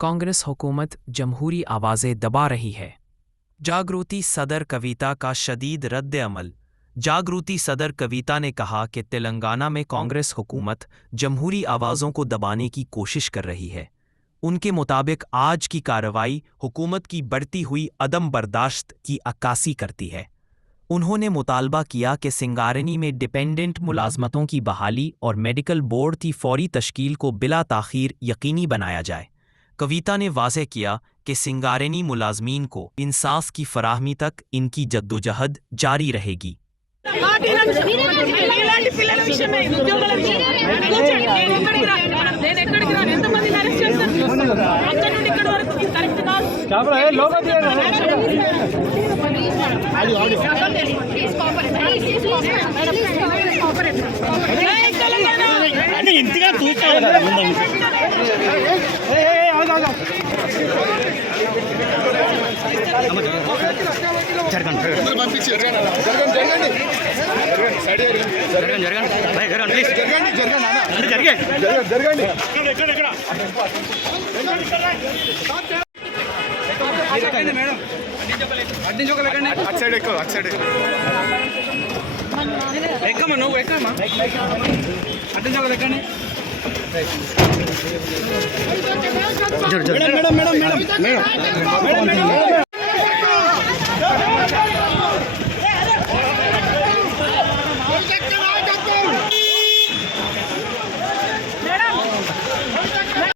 कांग्रेस हुकूमत जमहूरी आवाज़ें दबा रही है। जागृति सदर कविता का शदीद रद्द-ए-अमल। जागृति सदर कविता ने कहा कि तेलंगाना में कांग्रेस हुकूमत जमहूरी आवाज़ों को दबाने की कोशिश कर रही है। उनके मुताबिक आज की कार्रवाई हुकूमत की बढ़ती हुई अदम बर्दाश्त की अक्कासी करती है। उन्होंने मुतालबा किया कि सिंगारेनी में डिपेंडेंट मुलाजमतों की बहाली और मेडिकल बोर्ड की फौरी तश्कील को बिला ताख़ीर यकीनी बनाया जाए। कविता ने वाज़ेह किया कि सिंगारेनी मुलाजमीन को इंसाफ की फराहमी तक इनकी जद्दोजहद जारी रहेगी। మేడం